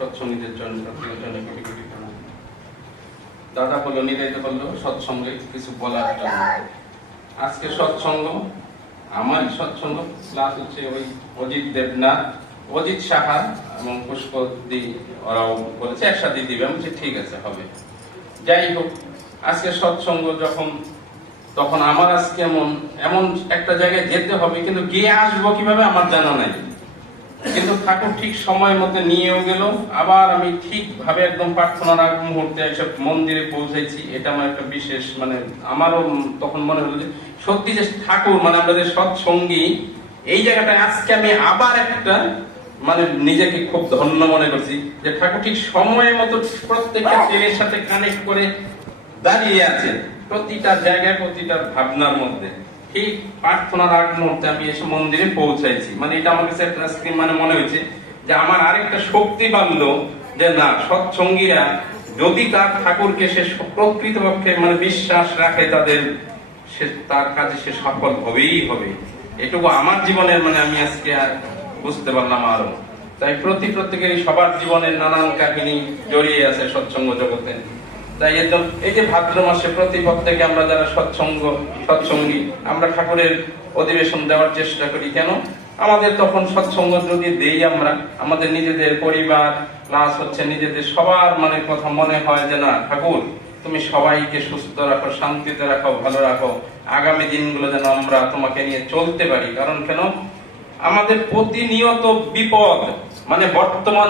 সৎসঙ্গীদের জন্য ছাত্রীদের জন্য কোটি কোটি প্রণাম। দাদা বললো, নির্ধারিত করলো সৎসঙ্গে কিছু বলার জন্য। আজকে সৎসঙ্গ, আমার সৎসঙ্গ ক্লাস হচ্ছে ওই অজিত দেবনাথ, অজিত সাহা এবং পুষ্পদি, ওরাও বলেছে একসাথে দিবে। আমি বলছি ঠিক আছে, হবে। যাই হোক, আজকে সৎসঙ্গ যখন, তখন আমার আজকে এমন একটা জায়গায় যেতে হবে, কিন্তু গিয়ে আসবো কিভাবে আমার জানা নাই। কিন্তু ঠাকুর ঠিক সময় মতো নিয়েও গেল। আবার আমি ঠিকভাবে একদম প্রার্থনার আগ মুহূর্তে এসব মন্দিরে পৌঁছেছি। এটা আমার একটা বিশেষ, আমারও তখন মনে হলো যে সত্যি যে ঠাকুর, আমরা যে সৎসঙ্গী, এই জায়গাটায় আজকে আমি আবার একটা নিজেকে খুব ধন্য মনে করছি যে ঠাকুর ঠিক সময় মতো প্রত্যেকটা ট্রেনের সাথে কানেক্ট করে দাঁড়িয়ে আছে, প্রতিটা জায়গায়, প্রতিটা ভাবনার মধ্যে। ঠিক প্রার্থনার আগ মুহূর্তে আমি এসে মন্দিরে পৌঁছাইছি। এটা আমার কাছে একটা মনে হয়েছে যে আমার আরেকটা শক্তি বাঁধলো যে না, সৎসঙ্গীরা যদি তার ঠাকুরকে সে প্রকৃতপক্ষে বিশ্বাস রাখে, তার কাজে সে সফল হবেই হবে। এটুকু আমার জীবনের আমি আজকে বুঝতে পারলাম আরো। তাই প্রত্যেকেরই সবার জীবনের নানান কাহিনী জড়িয়ে আছে সৎসঙ্গ জগতে। তাই এই যে ভাদ্র মাসে প্রত্যেকে আমরা যারা সৎসঙ্গী, আমরা ঠাকুরের অধিবেশন দেওয়ার চেষ্টা করি। কেন? আমাদের তখন সৎসঙ্গ যদি দেই আমরা, আমাদের নিজেদের পরিবার প্লাস হচ্ছে নিজেদের সবার কথা মনে হয় যে না ঠাকুর, তুমি সবাইকে সুস্থ রাখো, শান্তিতে রাখো, ভালো রাখো, আগামী দিনগুলো যেন আমরা তোমাকে নিয়ে চলতে পারি। কারণ কেন? আমাদের প্রতিনিয়ত বিপদ, বর্তমান